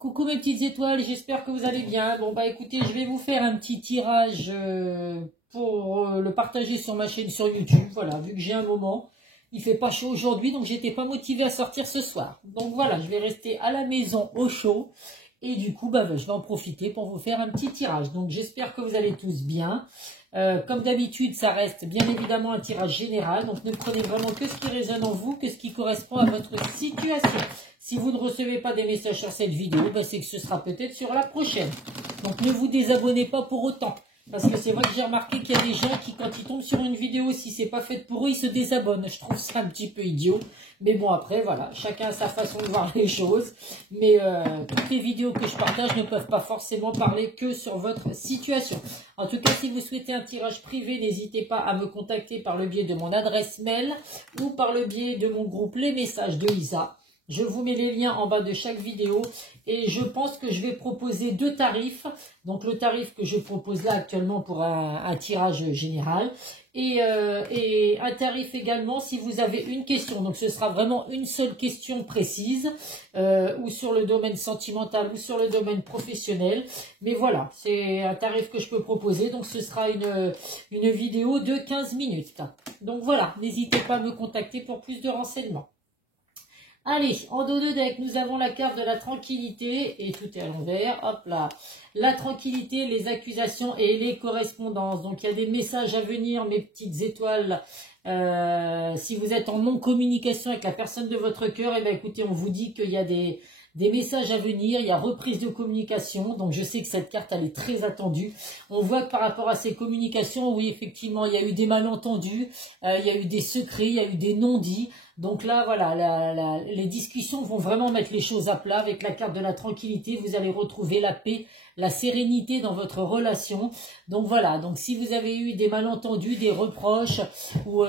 Coucou mes petites étoiles, j'espère que vous allez bien. Bon bah écoutez, je vais vous faire un petit tirage pour le partager sur ma chaîne sur YouTube. Voilà, vu que j'ai un moment, il fait pas chaud aujourd'hui, donc j'étais pas motivée à sortir ce soir. Donc voilà, je vais rester à la maison au chaud. Et du coup, bah, je vais en profiter pour vous faire un petit tirage. Donc j'espère que vous allez tous bien. Comme d'habitude, ça reste bien évidemment un tirage général. Donc ne prenez vraiment que ce qui résonne en vous, que ce qui correspond à votre situation. Si vous ne recevez pas des messages sur cette vidéo, bah, c'est que ce sera peut-être sur la prochaine. Donc ne vous désabonnez pas pour autant. Parce que c'est vrai que j'ai remarqué qu'il y a des gens qui, quand ils tombent sur une vidéo, si c'est pas fait pour eux, ils se désabonnent. Je trouve ça un petit peu idiot. Mais bon, après, voilà, chacun a sa façon de voir les choses. Mais toutes les vidéos que je partage ne peuvent pas forcément parler que sur votre situation. En tout cas, si vous souhaitez un tirage privé, n'hésitez pas à me contacter par le biais de mon adresse mail ou par le biais de mon groupe Les Messages de Isa. Je vous mets les liens en bas de chaque vidéo et je pense que je vais proposer deux tarifs. Donc le tarif que je propose là actuellement pour un tirage général et un tarif également si vous avez une question. Donc ce sera vraiment une seule question précise ou sur le domaine sentimental ou sur le domaine professionnel. Mais voilà, c'est un tarif que je peux proposer. Donc ce sera une vidéo de 15 minutes. Donc voilà, n'hésitez pas à me contacter pour plus de renseignements. Allez, en dos de deck, nous avons la carte de la tranquillité, et tout est à l'envers, hop là, la tranquillité, les accusations et les correspondances. Donc il y a des messages à venir, mes petites étoiles, si vous êtes en non-communication avec la personne de votre cœur, et bien écoutez, on vous dit qu'il y a des messages à venir, il y a reprise de communication, donc je sais que cette carte elle est très attendue. On voit que par rapport à ces communications, oui effectivement il y a eu des malentendus, il y a eu des secrets, il y a eu des non-dits. Donc là, voilà, les discussions vont vraiment mettre les choses à plat. Avec la carte de la tranquillité, vous allez retrouver la paix, la sérénité dans votre relation. Donc voilà, donc si vous avez eu des malentendus, des reproches ou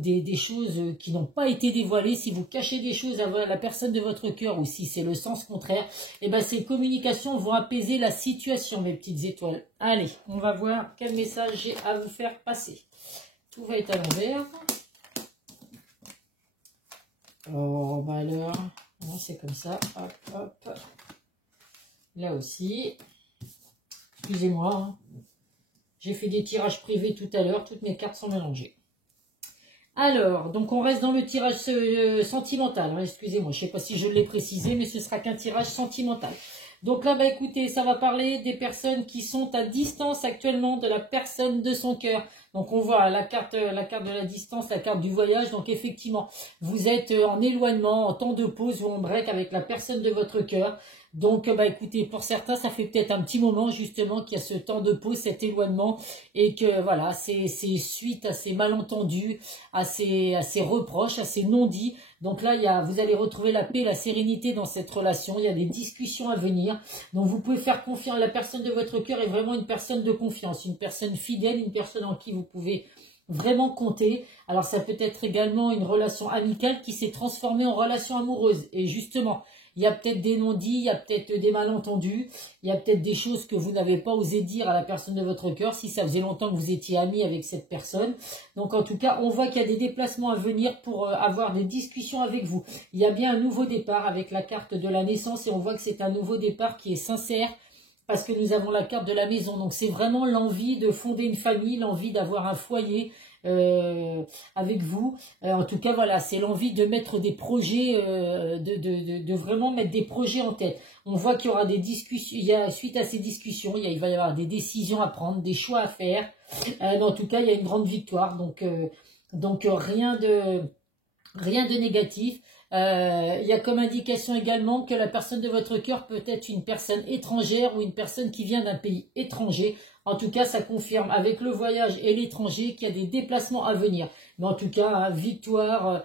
des choses qui n'ont pas été dévoilées, si vous cachez des choses à la personne de votre cœur ou si c'est le sens contraire, eh ben ces communications vont apaiser la situation, mes petites étoiles. Allez, on va voir quel message j'ai à vous faire passer. Tout va être à l'envers. Oh, bah alors, c'est comme ça, hop, hop, là aussi, excusez-moi, hein. J'ai fait des tirages privés tout à l'heure, toutes mes cartes sont mélangées. Alors, donc on reste dans le tirage sentimental, hein. Excusez-moi, je ne sais pas si je l'ai précisé, mais ce sera qu'un tirage sentimental. Donc là, bah écoutez, ça va parler des personnes qui sont à distance actuellement de la personne de son cœur. Donc on voit la carte de la distance, la carte du voyage. Donc effectivement, vous êtes en éloignement, en temps de pause ou en break avec la personne de votre cœur. Donc bah écoutez, pour certains, ça fait peut-être un petit moment justement qu'il y a ce temps de pause, cet éloignement. Et que voilà, c'est suite à ces malentendus, à ces reproches, à ces non-dits. Donc là, vous allez retrouver la paix, la sérénité dans cette relation. Il y a des discussions à venir. Donc vous pouvez faire confiance. La personne de votre cœur est vraiment une personne de confiance, une personne fidèle, une personne en qui vous pouvez vraiment compter. Alors ça peut être également une relation amicale qui s'est transformée en relation amoureuse. Et justement, il y a peut-être des non-dits, il y a peut-être des malentendus, il y a peut-être des choses que vous n'avez pas osé dire à la personne de votre cœur si ça faisait longtemps que vous étiez amis avec cette personne. Donc en tout cas, on voit qu'il y a des déplacements à venir pour avoir des discussions avec vous. Il y a bien un nouveau départ avec la carte de la naissance et on voit que c'est un nouveau départ qui est sincère parce que nous avons la carte de la maison. Donc c'est vraiment l'envie de fonder une famille, l'envie d'avoir un foyer avec vous. En tout cas, voilà, c'est l'envie de mettre des projets, de vraiment mettre des projets en tête. On voit qu'il y aura des discussions, suite à ces discussions, il va y avoir des décisions à prendre, des choix à faire. Mais en tout cas, il y a une grande victoire. Donc rien de négatif. Il y a comme indication également que la personne de votre cœur peut être une personne étrangère ou une personne qui vient d'un pays étranger. En tout cas, ça confirme avec le voyage et l'étranger qu'il y a des déplacements à venir. Mais en tout cas, hein, victoire,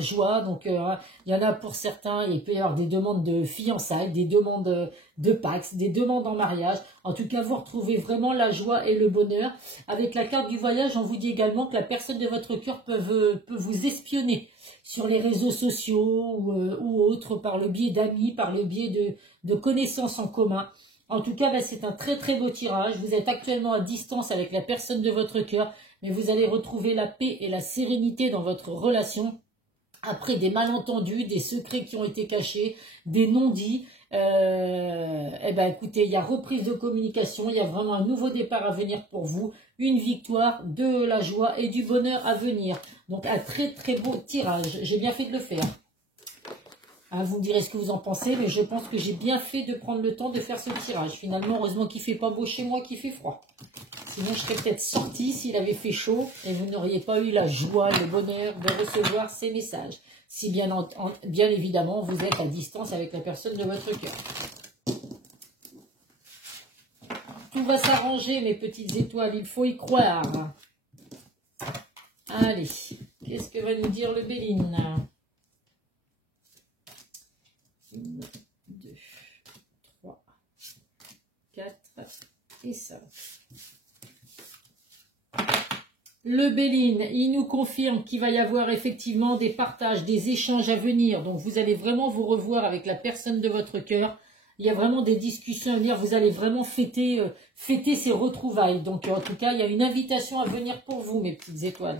joie. Donc, il y en a pour certains, il peut y avoir des demandes de fiançailles, des demandes de Pax, des demandes en mariage. En tout cas, vous retrouvez vraiment la joie et le bonheur. Avec la carte du voyage, on vous dit également que la personne de votre cœur peut vous espionner sur les réseaux sociaux ou autres, par le biais d'amis, par le biais de connaissances en commun. En tout cas, c'est un très très beau tirage. Vous êtes actuellement à distance avec la personne de votre cœur, mais vous allez retrouver la paix et la sérénité dans votre relation. après des malentendus, des secrets qui ont été cachés, des non-dits. Eh ben écoutez, il y a reprise de communication, il y a vraiment un nouveau départ à venir pour vous, une victoire, de la joie et du bonheur à venir. Donc un très très beau tirage, j'ai bien fait de le faire. Hein, vous me direz ce que vous en pensez, mais je pense que j'ai bien fait de prendre le temps de faire ce tirage. Finalement, heureusement qu'il ne fait pas beau chez moi, qu'il fait froid. Sinon, je serais peut-être sortie s'il avait fait chaud et vous n'auriez pas eu la joie, le bonheur de recevoir ces messages. Si bien évidemment, vous êtes à distance avec la personne de votre cœur. Tout va s'arranger, mes petites étoiles, il faut y croire. Allez, qu'est-ce que va nous dire le Béline? 1, 2, 3, 4 et 5. Le Béline, il nous confirme qu'il va y avoir effectivement des partages, des échanges à venir. Donc, vous allez vraiment vous revoir avec la personne de votre cœur. Il y a vraiment des discussions à venir. Vous allez vraiment fêter ces retrouvailles. Donc, en tout cas, il y a une invitation à venir pour vous, mes petites étoiles.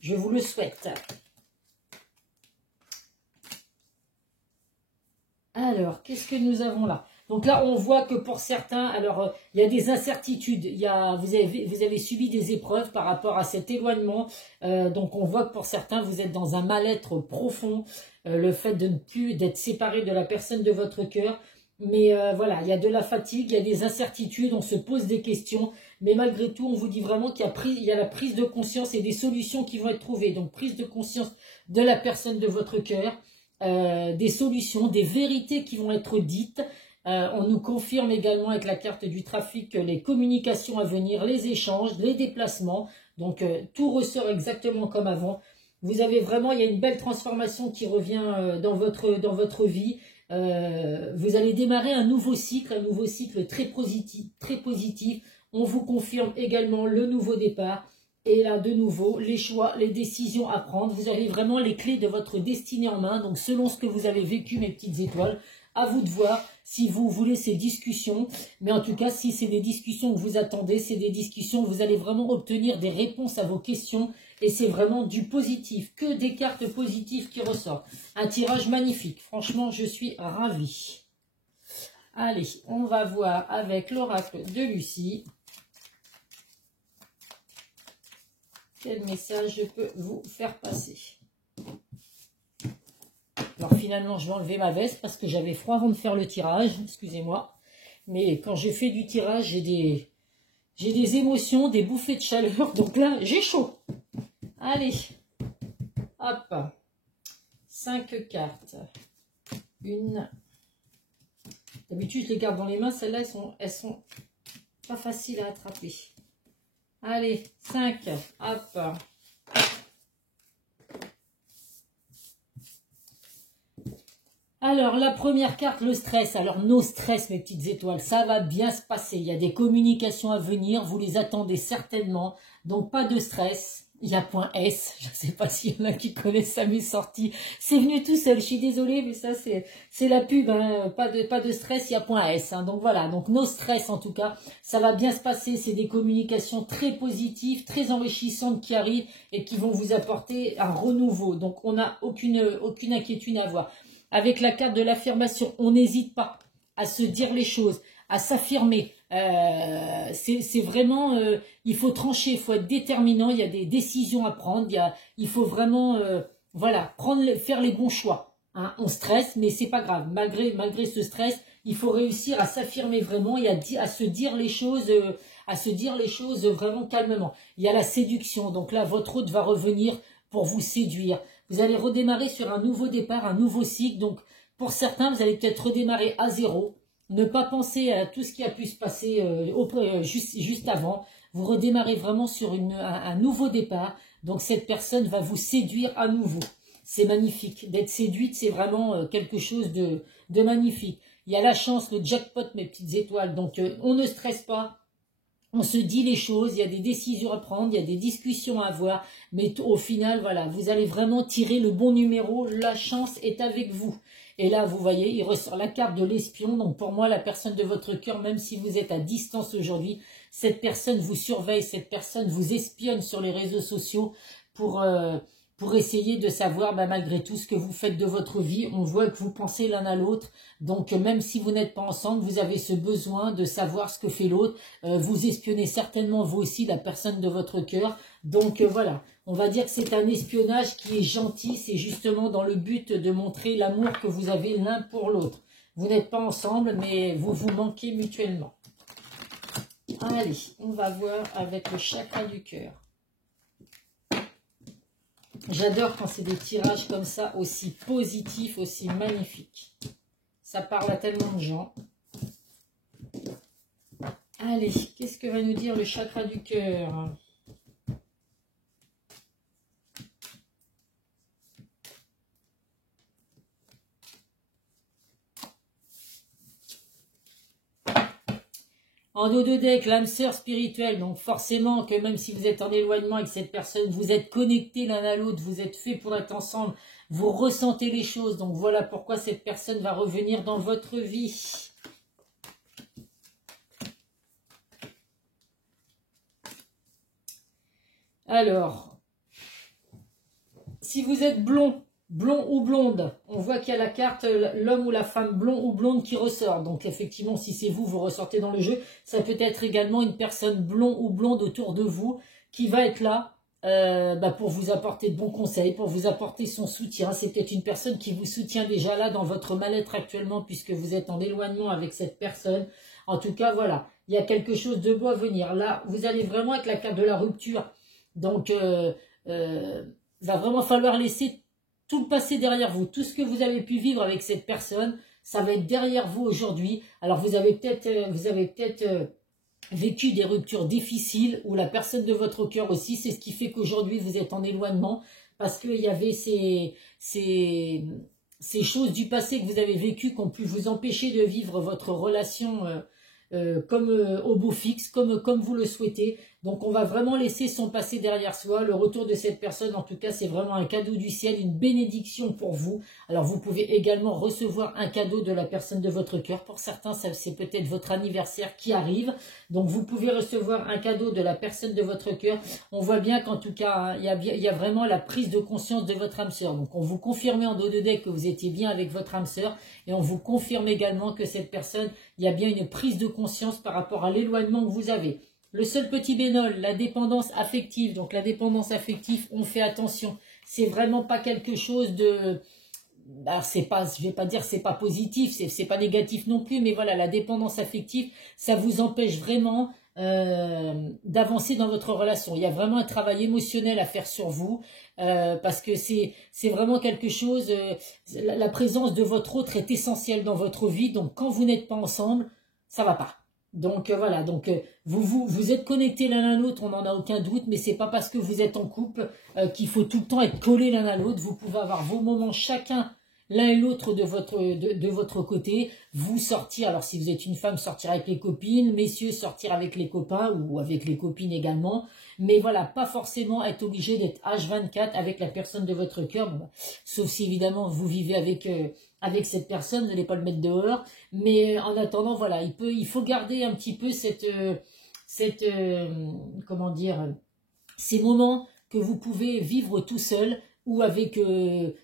Je vous le souhaite. Alors, qu'est-ce que nous avons là? Donc là, on voit que pour certains, alors il y a des incertitudes. Vous avez subi des épreuves par rapport à cet éloignement. Donc on voit que pour certains, vous êtes dans un mal-être profond. Le fait de ne plus d'être séparé de la personne de votre cœur. Mais voilà, il y a de la fatigue, il y a des incertitudes, on se pose des questions. Mais malgré tout, on vous dit vraiment qu'il y a la prise de conscience et des solutions qui vont être trouvées. Donc prise de conscience de la personne de votre cœur. Des solutions, des vérités qui vont être dites. On nous confirme également avec la carte du trafic les communications à venir, les échanges, les déplacements. Donc tout ressort exactement comme avant. Vous avez vraiment, il y a une belle transformation qui revient dans votre vie. Vous allez démarrer un nouveau cycle très positif, très positif. On vous confirme également le nouveau départ. Et là, de nouveau, les choix, les décisions à prendre. Vous avez vraiment les clés de votre destinée en main. Donc, selon ce que vous avez vécu, mes petites étoiles, à vous de voir si vous voulez ces discussions. Mais en tout cas, si c'est des discussions que vous attendez, c'est des discussions où vous allez vraiment obtenir des réponses à vos questions. Et c'est vraiment du positif, que des cartes positives qui ressortent. Un tirage magnifique. Franchement, je suis ravie. Allez, on va voir avec l'oracle de Lucie. Quel message je peux vous faire passer? Alors finalement, je vais enlever ma veste parce que j'avais froid avant de faire le tirage. Excusez-moi. Mais quand je fais du tirage, j'ai des émotions, des bouffées de chaleur. Donc là, j'ai chaud. Allez. Hop. 5 cartes. Une. D'habitude, je les garde dans les mains. Celles-là, elles sont pas faciles à attraper. Allez, 5, hop. Alors, la première carte, le stress. Alors, nos stress, mes petites étoiles, ça va bien se passer. Il y a des communications à venir, vous les attendez certainement. Donc, pas de stress. Il y a point S, je ne sais pas s'il y en a qui connaissent ça, mais sorti. C'est venu tout seul, je suis désolée, mais ça, c'est la pub. Hein. Pas de stress, il y a point S. Hein. Donc, voilà, donc nos stress, en tout cas, ça va bien se passer. C'est des communications très positives, très enrichissantes qui arrivent et qui vont vous apporter un renouveau. Donc, on n'a aucune inquiétude à avoir. Avec la carte de l'affirmation, on n'hésite pas à se dire les choses, à s'affirmer. C'est vraiment, il faut trancher, il faut être déterminant, il y a des décisions à prendre, il faut vraiment, voilà, faire les bons choix. Hein. On stresse, mais c'est pas grave. Malgré ce stress, il faut réussir à s'affirmer vraiment et à se dire les choses, vraiment calmement. Il y a la séduction, donc là, votre hôte va revenir pour vous séduire. Vous allez redémarrer sur un nouveau départ, un nouveau cycle. Donc, pour certains, vous allez peut-être redémarrer à zéro. Ne pas penser à tout ce qui a pu se passer juste avant. Vous redémarrez vraiment sur un nouveau départ. Donc, cette personne va vous séduire à nouveau. C'est magnifique. D'être séduite, c'est vraiment quelque chose de magnifique. Il y a la chance, le jackpot, mes petites étoiles. Donc, on ne stresse pas. On se dit les choses, il y a des décisions à prendre, il y a des discussions à avoir, mais au final, voilà, vous allez vraiment tirer le bon numéro, la chance est avec vous. Et là, vous voyez, il ressort la carte de l'espion, donc pour moi, la personne de votre cœur, même si vous êtes à distance aujourd'hui, cette personne vous surveille, cette personne vous espionne sur les réseaux sociaux pour pour essayer de savoir malgré tout ce que vous faites de votre vie. On voit que vous pensez l'un à l'autre, donc même si vous n'êtes pas ensemble, vous avez ce besoin de savoir ce que fait l'autre. Vous espionnez certainement vous aussi la personne de votre cœur, donc voilà. On va dire que c'est un espionnage qui est gentil, c'est justement dans le but de montrer l'amour que vous avez l'un pour l'autre. Vous n'êtes pas ensemble, mais vous vous manquez mutuellement. Allez, on va voir avec le chakra du cœur. J'adore quand c'est des tirages comme ça, aussi positifs, aussi magnifiques. Ça parle à tellement de gens. Allez, qu'est-ce que va nous dire le chakra du cœur ? En dos de deck, l'âme sœur spirituelle, donc forcément que même si vous êtes en éloignement avec cette personne, vous êtes connectés l'un à l'autre, vous êtes faits pour être ensemble, vous ressentez les choses, donc voilà pourquoi cette personne va revenir dans votre vie. Alors, si vous êtes blond ou blonde, on voit qu'il y a la carte l'homme ou la femme blond ou blonde qui ressort. Donc effectivement, si c'est vous, vous ressortez dans le jeu. Ça peut être également une personne blond ou blonde autour de vous qui va être là pour vous apporter de bons conseils, pour vous apporter son soutien. C'est peut-être une personne qui vous soutient déjà là dans votre mal-être actuellement puisque vous êtes en éloignement avec cette personne. En tout cas, voilà, il y a quelque chose de beau à venir. Là, vous allez vraiment avec la carte de la rupture. Donc, va vraiment falloir laisser tout le passé derrière vous, tout ce que vous avez pu vivre avec cette personne, ça va être derrière vous aujourd'hui. Alors vous avez peut-être vécu des ruptures difficiles ou la personne de votre cœur aussi, c'est ce qui fait qu'aujourd'hui vous êtes en éloignement parce qu'il y avait ces choses du passé que vous avez vécues qui ont pu vous empêcher de vivre votre relation comme au beau fixe, comme vous le souhaitez. Donc on va vraiment laisser son passé derrière soi. Le retour de cette personne, en tout cas, c'est vraiment un cadeau du ciel, une bénédiction pour vous. Alors vous pouvez également recevoir un cadeau de la personne de votre cœur. Pour certains, c'est peut-être votre anniversaire qui arrive. Donc vous pouvez recevoir un cadeau de la personne de votre cœur. On voit bien qu'en tout cas, il y a vraiment la prise de conscience de votre âme sœur. Donc on vous confirme en dos de deck que vous étiez bien avec votre âme sœur. Et on vous confirme également que cette personne, il y a bien une prise de conscience par rapport à l'éloignement que vous avez. Le seul petit bémol, la dépendance affective. Donc la dépendance affective, on fait attention. C'est vraiment pas quelque chose de... Alors c'est pas, je vais pas dire c'est pas positif, c'est pas négatif non plus, mais voilà, la dépendance affective, ça vous empêche vraiment d'avancer dans votre relation. Il y a vraiment un travail émotionnel à faire sur vous, parce que c'est vraiment quelque chose, la présence de votre autre est essentielle dans votre vie, donc quand vous n'êtes pas ensemble, ça va pas. Donc voilà, donc vous êtes connectés l'un à l'autre, on n'en a aucun doute, mais c'est pas parce que vous êtes en couple qu'il faut tout le temps être collés l'un à l'autre. Vous pouvez avoir vos moments chacun l'un et l'autre de votre côté, vous sortir, alors si vous êtes une femme, sortir avec les copines, messieurs, sortir avec les copains ou avec les copines également, mais voilà, pas forcément être obligé d'être H24 avec la personne de votre cœur, bon, sauf si évidemment vous vivez avec cette personne, n'allez pas le mettre dehors, mais en attendant, voilà, il faut garder un petit peu comment dire, ces moments que vous pouvez vivre tout seul, ou avec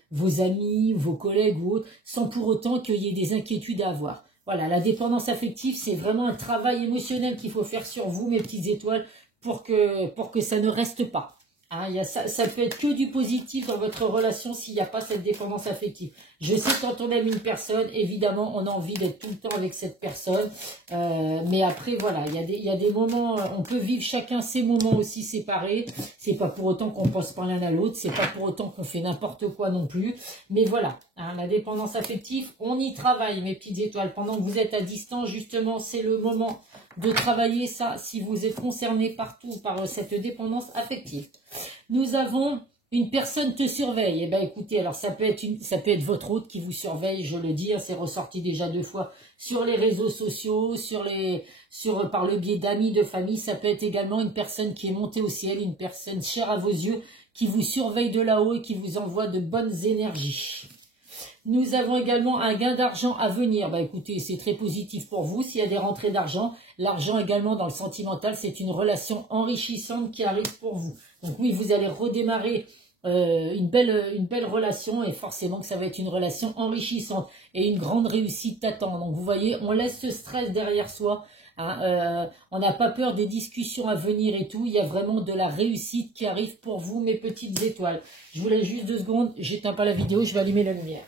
vos amis, vos collègues ou autres, sans pour autant qu'il y ait des inquiétudes à avoir. Voilà, la dépendance affective, c'est vraiment un travail émotionnel qu'il faut faire sur vous, mes petites étoiles, pour que ça ne reste pas. Hein, ça peut être que du positif dans votre relation s'il n'y a pas cette dépendance affective. Je sais que quand on aime une personne, évidemment, on a envie d'être tout le temps avec cette personne. Mais après, voilà, il y a des moments, on peut vivre chacun ses moments aussi séparés. C'est pas pour autant qu'on pense pas l'un à l'autre. C'est pas pour autant qu'on fait n'importe quoi non plus. Mais voilà, hein, la dépendance affective, on y travaille, mes petites étoiles. Pendant que vous êtes à distance, justement, c'est le moment de travailler ça si vous êtes concerné partout par cette dépendance affective. Nous avons une personne te surveille. Eh bien écoutez, alors ça peut être votre hôte qui vous surveille, je le dis, hein, c'est ressorti déjà 2 fois sur les réseaux sociaux, par le biais d'amis, de famille. Ça peut être également une personne qui est montée au ciel, une personne chère à vos yeux, qui vous surveille de là-haut et qui vous envoie de bonnes énergies. Nous avons également un gain d'argent à venir. Bah écoutez, c'est très positif pour vous. S'il y a des rentrées d'argent, l'argent également dans le sentimental, c'est une relation enrichissante qui arrive pour vous. Donc oui, vous allez redémarrer une belle relation et forcément que ça va être une relation enrichissante et une grande réussite t'attend. Donc vous voyez, on laisse ce stress derrière soi. Hein, on n'a pas peur des discussions à venir et tout. Il y a vraiment de la réussite qui arrive pour vous, mes petites étoiles. Je vous laisse juste 2 secondes. J'éteins pas la vidéo, je vais allumer la lumière.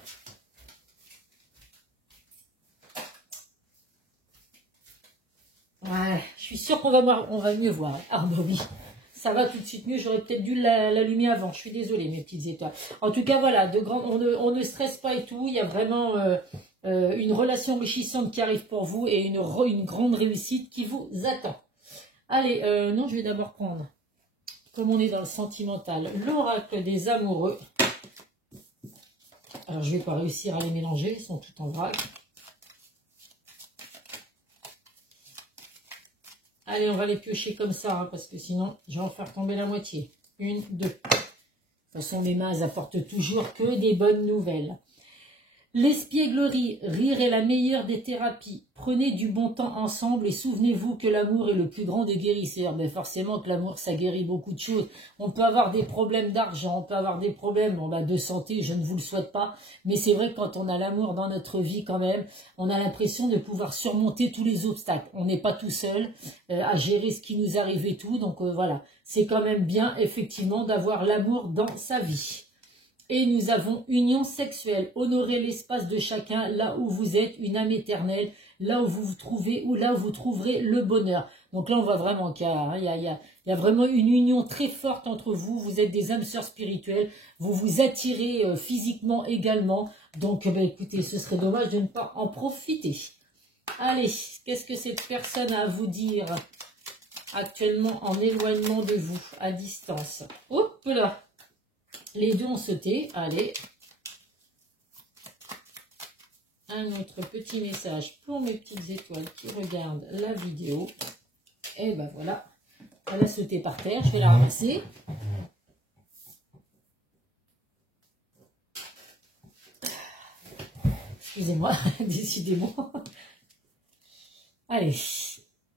Ouais, je suis sûre qu'on va mieux voir. Ah bah oui, ça va tout de suite mieux. J'aurais peut-être dû l'allumer avant. Je suis désolée, mes petites étoiles. En tout cas, voilà, on ne stresse pas et tout. Il y a vraiment une relation enrichissante qui arrive pour vous et une grande réussite qui vous attend. Allez, non, je vais d'abord prendre, comme on est dans le sentimental, l'oracle des amoureux. Alors, je ne vais pas réussir à les mélanger, ils sont tout en vrac. Allez, on va les piocher comme ça, hein, parce que sinon, je vais en faire tomber la moitié. 1, 2. De toute façon, mes mains apportent toujours que des bonnes nouvelles. L'espièglerie, rire est la meilleure des thérapies. Prenez du bon temps ensemble et souvenez-vous que l'amour est le plus grand des guérisseurs. Mais forcément que l'amour, ça guérit beaucoup de choses. On peut avoir des problèmes d'argent, on peut avoir des problèmes de santé, je ne vous le souhaite pas. Mais c'est vrai que quand on a l'amour dans notre vie quand même, on a l'impression de pouvoir surmonter tous les obstacles. On n'est pas tout seul à gérer ce qui nous arrive et tout. Donc voilà, c'est quand même bien effectivement d'avoir l'amour dans sa vie. Et nous avons union sexuelle. Honorez l'espace de chacun là où vous êtes, une âme éternelle, là où vous vous trouvez ou là où vous trouverez le bonheur. Donc là, on voit vraiment qu'il y a vraiment une union très forte entre vous. Vous êtes des âmes sœurs spirituelles. Vous vous attirez physiquement également. Donc, écoutez, ce serait dommage de ne pas en profiter. Allez, qu'est-ce que cette personne a à vous dire actuellement en éloignement de vous, à distance? Hop là! Les deux ont sauté. Allez. Un autre petit message pour mes petites étoiles qui regardent la vidéo. Et ben voilà. Elle a sauté par terre. Je vais la ramasser. Excusez-moi. Décidément. Allez.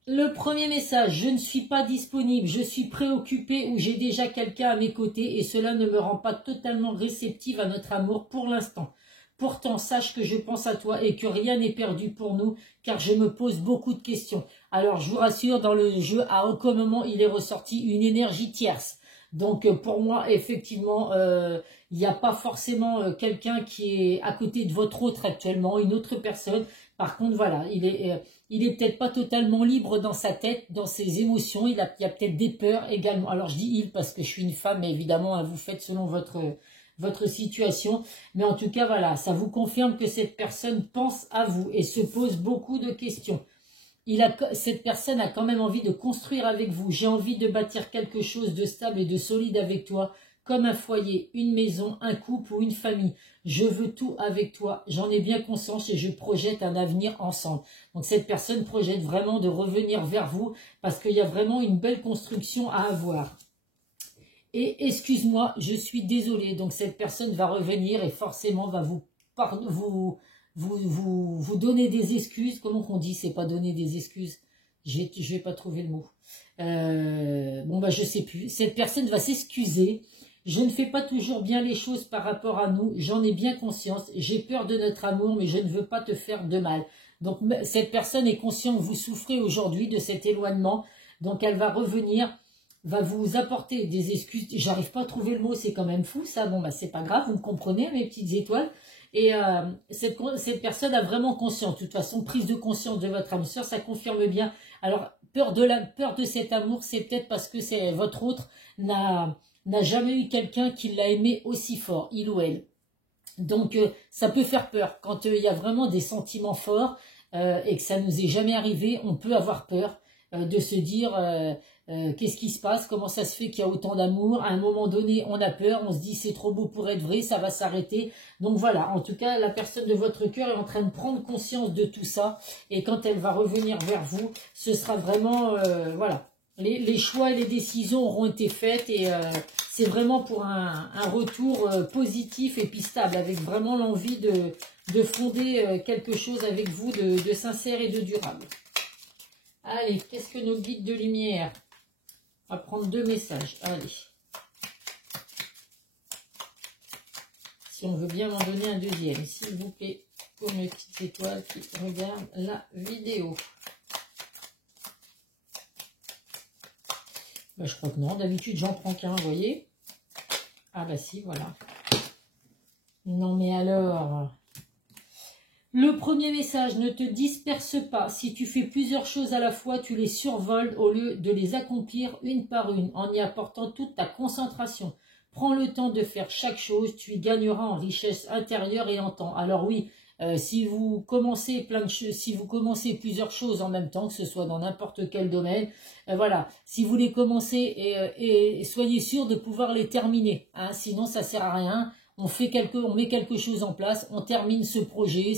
Le premier message, je ne suis pas disponible, je suis préoccupée ou j'ai déjà quelqu'un à mes côtés et cela ne me rend pas totalement réceptive à notre amour pour l'instant. Pourtant, sache que je pense à toi et que rien n'est perdu pour nous car je me pose beaucoup de questions. Alors, je vous rassure, dans le jeu, à aucun moment il est ressorti une énergie tierce. Donc, pour moi, effectivement, il n'y a pas forcément quelqu'un qui est à côté de votre autre actuellement, une autre personne. Par contre, voilà, il est peut-être pas totalement libre dans sa tête, dans ses émotions. Il y a peut-être des peurs également. Alors, je dis il parce que je suis une femme, mais évidemment, hein, vous faites selon votre situation. Mais en tout cas, voilà, ça vous confirme que cette personne pense à vous et se pose beaucoup de questions. Cette personne a quand même envie de construire avec vous. J'ai envie de bâtir quelque chose de stable et de solide avec toi, comme un foyer, une maison, un couple ou une famille. Je veux tout avec toi. J'en ai bien conscience et je projette un avenir ensemble. Donc cette personne projette vraiment de revenir vers vous parce qu'il y a vraiment une belle construction à avoir. Et excuse-moi, je suis désolée. Donc cette personne va revenir et forcément va vous donner des excuses. Comment qu'on dit, c'est pas donner des excuses? Je vais pas trouver le mot. Je sais plus. Cette personne va s'excuser. Je ne fais pas toujours bien les choses par rapport à nous. J'en ai bien conscience. J'ai peur de notre amour, mais je ne veux pas te faire de mal. Donc cette personne est consciente que vous souffrez aujourd'hui de cet éloignement. Donc elle va revenir, va vous apporter des excuses. J'arrive pas à trouver le mot, c'est quand même fou ça. C'est pas grave, vous me comprenez, mes petites étoiles. Et cette personne a vraiment conscience, de toute façon, prise de conscience de votre âme sœur, ça confirme bien. Alors, peur de cet amour, c'est peut-être parce que votre autre n'a jamais eu quelqu'un qui l'a aimé aussi fort, il ou elle. Donc, ça peut faire peur. Quand il y a vraiment des sentiments forts et que ça nous est jamais arrivé, on peut avoir peur de se dire qu'est-ce qui se passe, comment ça se fait qu'il y a autant d'amour. À un moment donné, on a peur, on se dit c'est trop beau pour être vrai, ça va s'arrêter. Donc voilà, en tout cas, la personne de votre cœur est en train de prendre conscience de tout ça. Et quand elle va revenir vers vous, ce sera vraiment, voilà, les choix et les décisions auront été faites et c'est vraiment pour un retour positif et puis stable, avec vraiment l'envie de fonder quelque chose avec vous de sincère et de durable. Allez, qu'est-ce que nos guides de lumière? On va prendre 2 messages. Allez. on veut bien m'en donner un deuxième, s'il vous plaît, pour mes petites étoiles qui regardent la vidéo. Ben, je crois que non, d'habitude j'en prends qu'un, vous voyez. Ah bah si, voilà. Non mais alors... Le premier message, ne te disperse pas. Si tu fais plusieurs choses à la fois, tu les survoles au lieu de les accomplir une par une, en y apportant toute ta concentration. Prends le temps de faire chaque chose, tu y gagneras en richesse intérieure et en temps. Alors oui, si vous commencez plein de choses, si vous commencez plusieurs choses en même temps, que ce soit dans n'importe quel domaine, voilà. Si vous les commencez et soyez sûr de pouvoir les terminer, hein, sinon ça sert à rien. On met quelque chose en place, on termine ce projet,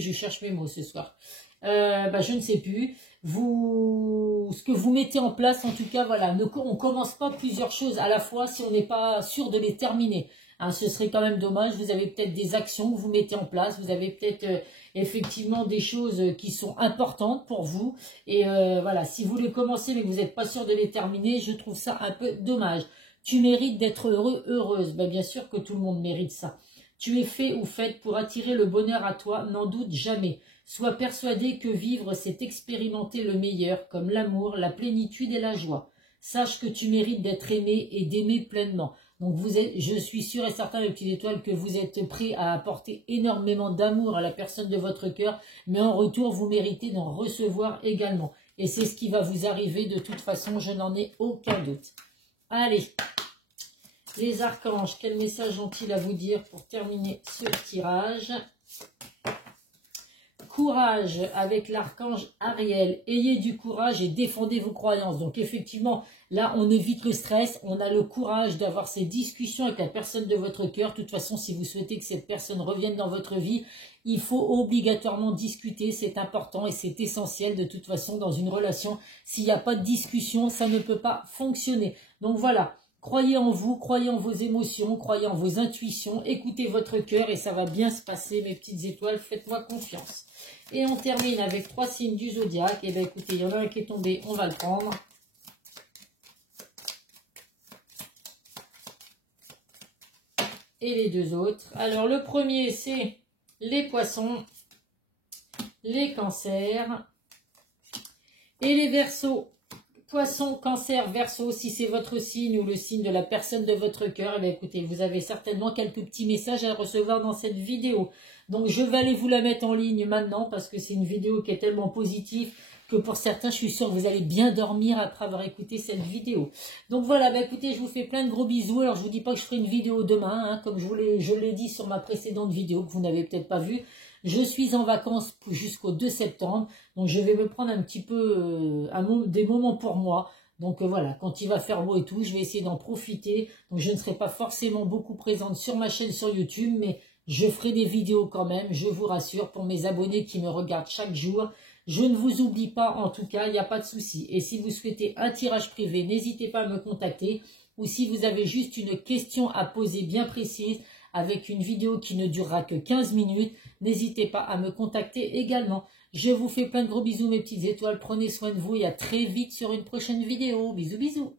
je cherche mes mots ce soir. Je ne sais plus. Ce que vous mettez en place, en tout cas, voilà, on commence pas plusieurs choses à la fois si on n'est pas sûr de les terminer. Hein, ce serait quand même dommage. Vous avez peut-être des actions que vous mettez en place, vous avez peut-être effectivement des choses qui sont importantes pour vous. Et voilà, si vous les commencez mais que vous n'êtes pas sûr de les terminer, je trouve ça un peu dommage. Tu mérites d'être heureux, heureuse. Ben, bien sûr que tout le monde mérite ça. Tu es fait ou faite pour attirer le bonheur à toi, n'en doute jamais. Sois persuadé que vivre, c'est expérimenter le meilleur, comme l'amour, la plénitude et la joie. Sache que tu mérites d'être aimé et d'aimer pleinement. Donc je suis sûr et certain, mes petites étoiles, que vous êtes prêts à apporter énormément d'amour à la personne de votre cœur, mais en retour, vous méritez d'en recevoir également. Et c'est ce qui va vous arriver de toute façon, je n'en ai aucun doute. Allez, les archanges, quel message ont-ils à vous dire pour terminer ce tirage ? Courage avec l'archange Ariel. Ayez du courage et défendez vos croyances. Donc effectivement, là, on évite le stress. On a le courage d'avoir ces discussions avec la personne de votre cœur. De toute façon, si vous souhaitez que cette personne revienne dans votre vie, il faut obligatoirement discuter. C'est important et c'est essentiel de toute façon dans une relation. S'il n'y a pas de discussion, ça ne peut pas fonctionner. Donc voilà. Croyez en vous, croyez en vos émotions, croyez en vos intuitions, écoutez votre cœur et ça va bien se passer, mes petites étoiles, faites-moi confiance. Et on termine avec 3 signes du zodiaque. Et bien écoutez, il y en a un qui est tombé, on va le prendre. Et les 2 autres. Alors le premier, c'est les poissons, les cancers et les verseaux. Poisson, cancer, verseau, si c'est votre signe ou le signe de la personne de votre cœur, eh écoutez, vous avez certainement quelques petits messages à recevoir dans cette vidéo. Donc, je vais aller vous la mettre en ligne maintenant parce que c'est une vidéo qui est tellement positive que pour certains, je suis sûre que vous allez bien dormir après avoir écouté cette vidéo. Donc, voilà, écoutez, je vous fais plein de gros bisous. Alors, je vous dis pas que je ferai une vidéo demain, hein, comme je l'ai dit sur ma précédente vidéo que vous n'avez peut-être pas vue. Je suis en vacances jusqu'au 2 septembre, donc je vais me prendre un petit peu des moments pour moi. Donc voilà, quand il va faire beau et tout, je vais essayer d'en profiter. Donc je ne serai pas forcément beaucoup présente sur ma chaîne sur YouTube, mais je ferai des vidéos quand même, je vous rassure, pour mes abonnés qui me regardent chaque jour. Je ne vous oublie pas, en tout cas, il n'y a pas de souci. Et si vous souhaitez un tirage privé, n'hésitez pas à me contacter. Ou si vous avez juste une question à poser bien précise, avec une vidéo qui ne durera que 15 minutes, n'hésitez pas à me contacter également. Je vous fais plein de gros bisous mes petites étoiles, prenez soin de vous et à très vite sur une prochaine vidéo. Bisous bisous.